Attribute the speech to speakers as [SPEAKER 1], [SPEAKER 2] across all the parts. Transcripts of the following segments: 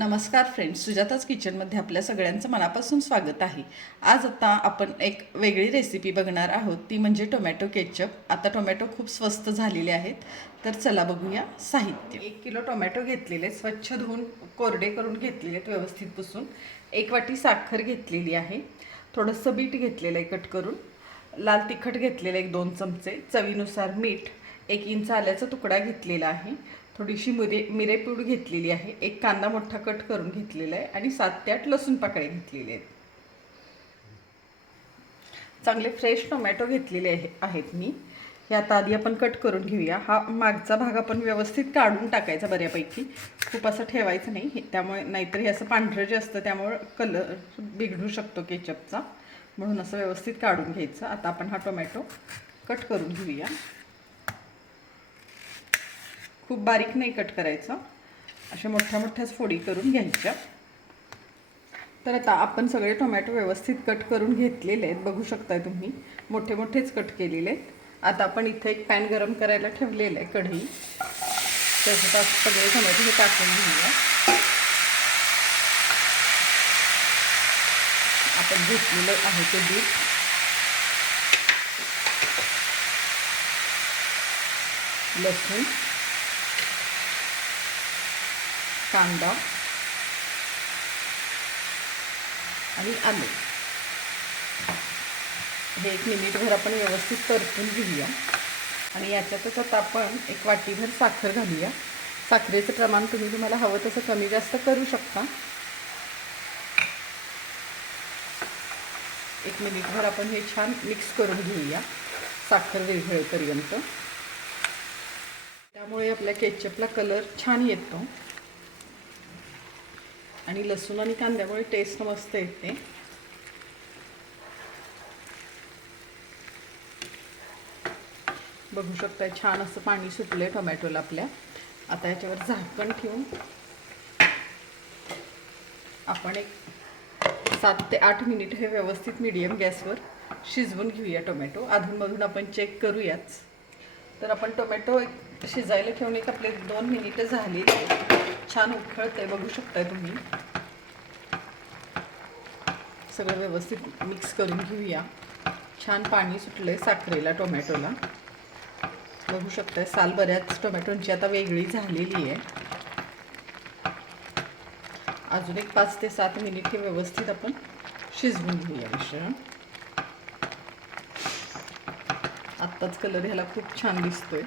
[SPEAKER 1] नमस्कार फ्रेंड्स सुजाताज किचनमध्ये आपल्या सगळ्यांचं मनापासून स्वागत आहे. आज आता आपण एक वेगळी रेसिपी बघणार आहोत. ती म्हणजे टोमॅटो केचप आता टोमॅटो खूप स्वस्त झालेले आहेत. तर चला बघूया साहित्य. एक किलो टोमॅटो घेतलेले स्वच्छ धुवून कोरडे करून घेतलेले आहेत व्यवस्थित पुसून. एक वाटी साखर घेतलेली आहे. थोडंसं बीट घेतलेलं आहे कट करून. लाल तिखट घेतलेलं एक दोन चमचे. चवीनुसार मीठ एक इंच आल्याचा तुकडा घेतलेला आहे. थोडीशी मिरे मिरेपूड घेतलेली आहे. एक कांदा मोठा कट करून घेतलेला आहे आणि सात ते आठ लसूण पाकळ्या घेतलेले आहेत. चांगले फ्रेश टोमॅटो घेतलेले आहे आहेत मी. हे आता आधी आपण कट करून घेऊया. हा मागचा भाग आपण व्यवस्थित काढून टाकायचा बऱ्यापैकी. खूप असं ठेवायचं नाही. हे- त्यामुळे नाहीतर हे असं पांढरं जे असतं त्यामुळे कलर बिघडू शकतो केचपचा म्हणून असं व्यवस्थित काढून घ्यायचं. आता आपण हा टोमॅटो कट करून घेऊया. खूप बारीक नाही कट करायचं. अशा मोठ्या मोठ्याच फोडी करून घ्यायच्या. तर आता आपण सगळे टोमॅटो व्यवस्थित कट करून घेतलेले आहेत. बघू शकताय तुम्ही मोठे मोठेच कट केलेले आहेत. आता आपण इथे एक पॅन गरम करायला ठेवलेलं आहे कढई. त्याच्यात सगळे टोमॅटो हे टाकून घेऊया. आपण घेतलेलं आहे ते बीट. लसूण. कांदा आणि आले. हे एक मिनिटभर आपण व्यवस्थित परतून घेऊया. आणि याच्यातच आता आपण एक वाटीभर साखर घालूया. साखरेचं प्रमाण तुम्ही तुम्हाला हवं तसं कमी जास्त करू शकता. एक मिनिटभर आपण हे छान मिक्स करून घेऊया साखर विरघळेपर्यंत त्यामुळे आपल्या केचपला कलर छान येतो. आणि लसूण आणि कांद्यामुळे टेस्ट मस्त येते. बघू शकताय छान असं पाणी सुटलंय टोमॅटोला आपल्या. आता याच्यावर झाकण ठेवून आपण एक सात ते आठ मिनिट हे व्यवस्थित मीडियम गॅसवर शिजवून घेऊया टोमॅटो अधूनमधून आपण चेक करूयाच. तर आपण टोमॅटो एक शिजायला ठेवून एक आपले दोन मिनिटं झाली छान उखळतंय बघू शकताय तुम्ही सगळं व्यवस्थित मिक्स करून घेऊया छान पाणी सुटलंय साखरेला टोमॅटोला बघू शकताय साल बऱ्याच टोमॅटोंची आता वेगळी झालेली आहे अजून एक पाच ते सात मिनिट हे व्यवस्थित आपण शिजवून घेऊया मिश्रण आत्ताच कलर ह्याला खूप छान दिसतोय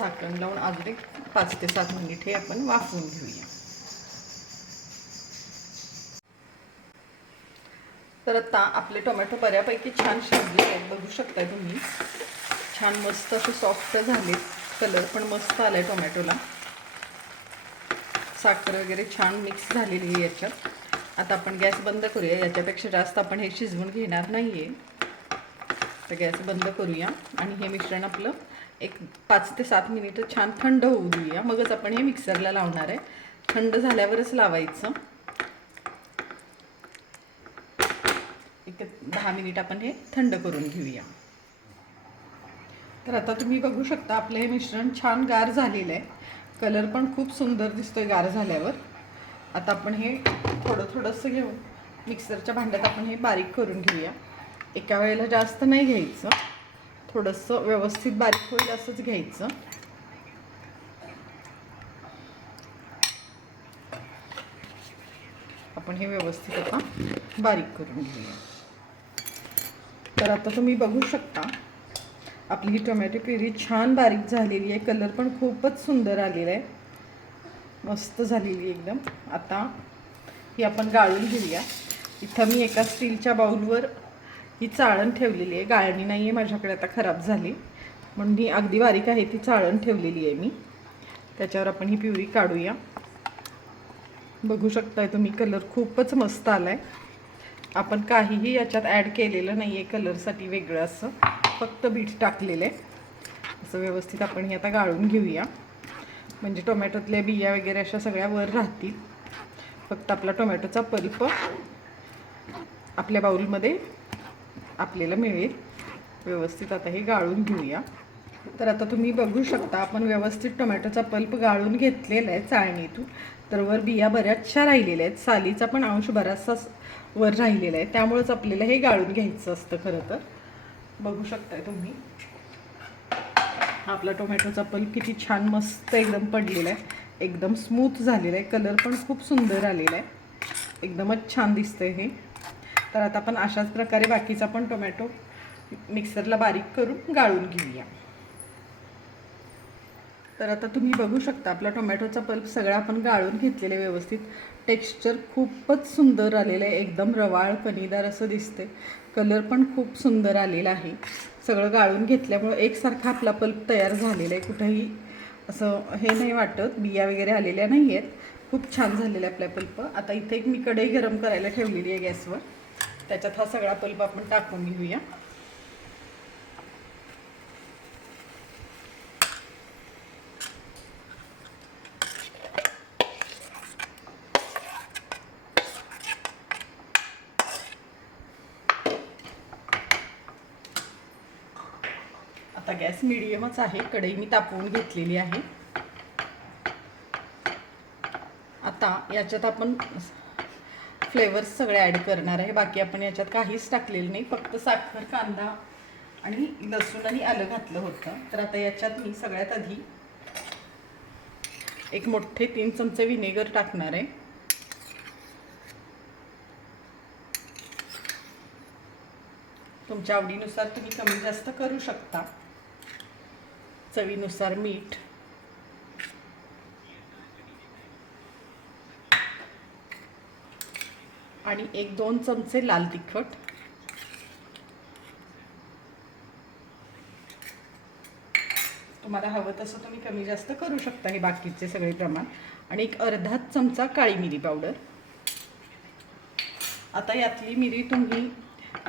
[SPEAKER 1] झाकण लावून अजून एक पाच ते सात मिनिट हे आपण वाफवून घेऊया. तर आता आपले टोमॅटो बऱ्यापैकी छान शिजले आहेत. बघू शकता तुम्ही. छान मस्त असे सॉफ्ट झाले कलर पण मस्त आलाय टोमॅटोला. साखर वगैरे छान मिक्स झालेली आहे याच्यात. आता आपण गॅस बंद करूया. याच्यापेक्षा जास्त आपण हे शिजवून घेणार नाही आहे तर गॅस बंद करूया. आणि हे मिश्रण आपलं एक पाच ते सात मिनिटं छान थंड होऊ देऊया. मगच आपण हे मिक्सरला लावणार आहे. थंड झाल्यावरच लावायचं. एक दहा मिनिट आपण हे थंड करून घेऊया. तर आता तुम्ही बघू शकता आपलं हे मिश्रण छान गार झालेलं आहे. कलर पण खूप सुंदर दिसतोय गार झाल्यावर. आता आपण हे थोडं थोडंसं घेऊन मिक्सरच्या भांड्यात आपण हे बारीक करून घेऊया. एका वेळेला जास्त नाही घ्यायचं. थोडंसं व्यवस्थित बारीक होईल असंच घ्यायचं. आपण हे व्यवस्थित आता बारीक करून घेऊया. तर आता तुम्ही बघू शकता आपली ही टोमॅटो प्युरी छान बारीक झालेली आहे. कलर पण खूपच सुंदर आलेला आहे. मस्त झालेली आहे एकदम. आता ही आपण गाळून घेऊया. इथं मी एका स्टीलच्या बाऊलवर ही चाळण ठेवलेली आहे. गाळणी नाही आहे माझ्याकडे आता खराब झाली. म्हणून ही अगदी बारीक आहे ती चाळण ठेवलेली आहे मी. त्याच्यावर आपण ही पिवळी काढूया. बघू शकताय तुम्ही कलर खूपच मस्त आला आहे आपण काहीही याच्यात ॲड केलेलं नाही आहे कलरसाठी वेगळं असं. फक्त बीट टाकलेलं आहे. असं व्यवस्थित आपण हे आता गाळून घेऊया. म्हणजे टोमॅटोतल्या बिया वगैरे अशा सगळ्या वर राहतील. फक्त आपला टोमॅटोचा पल्प आपल्या बाऊलमध्ये आपल्याला मिळेल. व्यवस्थित आता हे गाळून घेऊया. तर आता तुम्ही बघू शकता आपण व्यवस्थित टोमॅटोचा पल्प गाळून घेतलेला आहे चाळणीतून. तर वर बिया बऱ्याचशा राहिलेल्या आहेत. सालीचा पण अंश बराचसा वर राहिलेला आहे. त्यामुळेच आपल्याला हे गाळून घ्यायचं असतं खरं तर. बघू शकताय तुम्ही. हा आपला टोमॅटोचा पल्प किती छान मस्त एकदम पडलेला आहे. एकदम स्मूथ झालेला आहे. कलर पण खूप सुंदर आलेला आहे. एकदमच छान दिसतंय हे. तर आता आपण अशाच प्रकारे बाकीचा पण टोमॅटो मिक्सरला बारीक करून गाळून घेऊया. तर आता तुम्ही बघू शकता आपला टोमॅटोचा पल्प सगळा आपण गाळून घेतलेले आहे व्यवस्थित. टेक्स्चर खूपच सुंदर आलेलं आहे एकदम रवाळ कणीदार असं दिसते कलर पण खूप सुंदर आलेला आहे. सगळं गाळून घेतल्यामुळं एकसारखा आपला पल्प तयार झालेला आहे. कुठंही असं हे नाही वाटत बिया वगैरे आलेल्या नाही आहेत खूप छान झालेलं आहे आपला पल्प. आता इथे एक मी कढई गरम करायला ठेवलेली आहे गॅसवर. त्याच्यात हा सगळा पल्प आपण टाकून घेऊया. आता गॅस मिडियमच आहे कढई मी तापवून घेतलेली आहे. आता याच्यात आपण फ्लेवर्स सगळे ॲड करणार आहे. बाकी आपण याच्यात काहीच टाकलेलं नाही. फक्त साखर कांदा आणि लसूण आणि आलं घातलं होतं. तर आता याच्यात मी सगळ्यात आधी एक मोठे तीन चमचे व्हिनेगर टाकणार आहे. तुमच्या आवडीनुसार तुम्ही कमी जास्त करू शकता. चवीनुसार मीठ आणि एक दोन चमचे लाल तिखट. तुम्हाला हवं तसं तुम्ही कमी जास्त करू शकता हे बाकीचे सगळे प्रमाण. आणि एक अर्धा चमचा काळी मिरी पावडर. आता यातली मिरी तुम्ही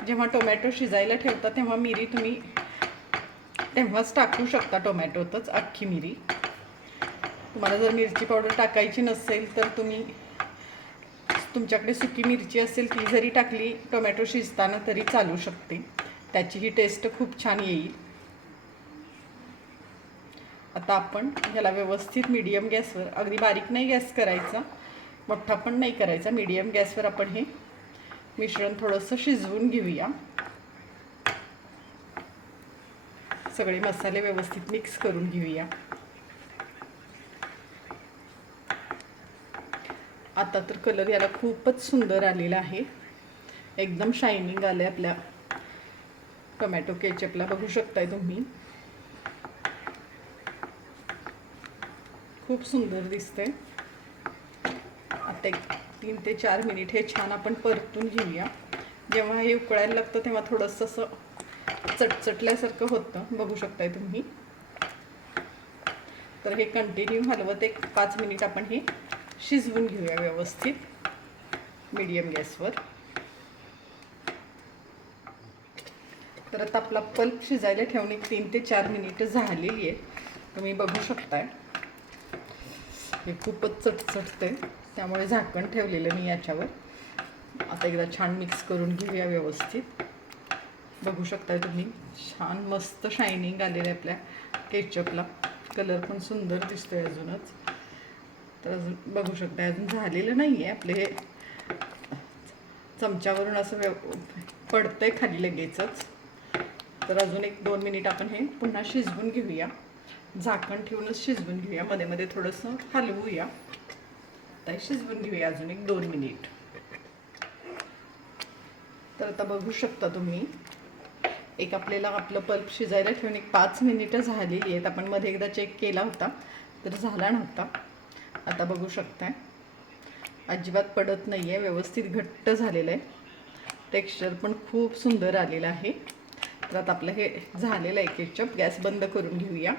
[SPEAKER 1] जेव्हा टोमॅटो शिजायला ठेवता तेव्हा मिरी तुम्ही तेव्हाच टाकू शकता टोमॅटोतच अख्खी मिरी. तुम्हाला जर मिरची पावडर टाकायची नसेल तर तुम्ही तुमच्याकडे सुकी मिरची असेल ती जरी टाकली टोमॅटो शिजताना तरी चालू शकते. त्याची ही टेस्ट खूप छान येईल. आता आपण ह्याला व्यवस्थित मीडियम गॅसवर अगदी बारीक नाही गॅस करायचा मोठा पण नाही करायचा मीडियम गॅसवर आपण हे मिश्रण थोडंसं शिजवून घेऊया. सगळे मसाले व्यवस्थित मिक्स करून घेऊया. आता तर कलर याला खूपच सुंदर आलेला आहे. एकदम शायनिंग आलं आहे आपल्या टोमॅटो केचपला. बघू शकताय तुम्ही. खूप सुंदर दिसते आता एक तीन ते चार मिनिट हे छान आपण परतून घेऊया. जेव्हा हे उकळायला लागतं तेव्हा थोडंसं असं चटचटल्यासारखं होतं. बघू शकताय तुम्ही. तर हे कंटिन्यू हलवत एक पाच मिनिट आपण हे शिजवून घेऊया व्यवस्थित. मीडियम गॅसवर तर आता आपला पल्प शिजायला ठेवून एक तीन ते चार मिनिटं झालेली आहे. तुम्ही बघू शकताय. हे खूपच चटचटते त्यामुळे झाकण ठेवलेलं मी याच्यावर. आता एकदा छान मिक्स करून घेऊया व्यवस्थित. बघू शकताय तुम्ही. छान मस्त शायनिंग आलेलं आहे आपल्या केचपला कलर पण सुंदर दिसतोय अजूनच. तर अजून बघू शकता अजून झालेलं नाही आहे आपले हे चमच्यावरून असं व्यव पडतंय खाली लगेचच. तर अजून एक दोन मिनिट आपण हे पुन्हा शिजवून घेऊया. झाकण ठेवूनच शिजवून घेऊया. मध्ये मध्ये थोडंसं हलवूया. आता शिजवून घेऊया अजून एक दोन मिनिट. तर आता बघू शकता तुम्ही एक आपल्याला आपलं पल्प शिजायला ठेवून एक पाच मिनिटं झालेली आहेत. आपण मध्ये एकदा चेक केला होता तर झाला नव्हता. आता बघू शकताय. अजिबात पडत नाही आहे व्यवस्थित घट्ट झालेलं आहे टेक्स्चर पण खूप सुंदर आलेलं आहे. तर आता आपलं हे झालेलं आहे केचप गॅस बंद करून घेऊया.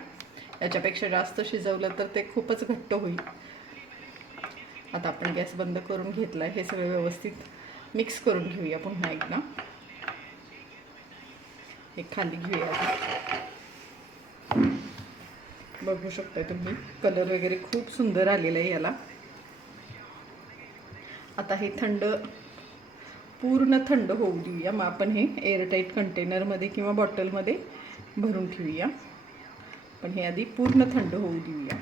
[SPEAKER 1] याच्यापेक्षा जास्त शिजवलं तर ते खूपच घट्ट होईल. आता आपण गॅस बंद करून घेतला हे सगळं व्यवस्थित मिक्स करून घेऊया पुन्हा एकदा. हे खाली घेऊया बघू शकताय तुम्ही. कलर वगैरे खूप सुंदर आलेला आहे याला. आता हे थंड पूर्ण थंड होऊ देऊया. मग आपण हे एअरटाईट कंटेनरमध्ये किंवा बॉटलमध्ये भरून ठेवूया. पण हे आधी पूर्ण थंड होऊ देऊया.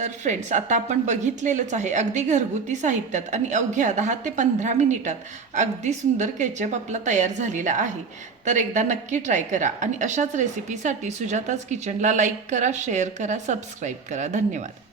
[SPEAKER 1] तर फ्रेंड्स आता आपण बघितलेलंच आहे. अगदी घरगुती साहित्यात आणि अवघ्या दहा ते पंधरा मिनिटात अगदी सुंदर केचप आपला तयार झालेला आहे. तर एकदा नक्की ट्राय करा आणि अशाच रेसिपीसाठी सुजाताच किचनला लाईक करा शेअर करा सबस्क्राईब करा. धन्यवाद.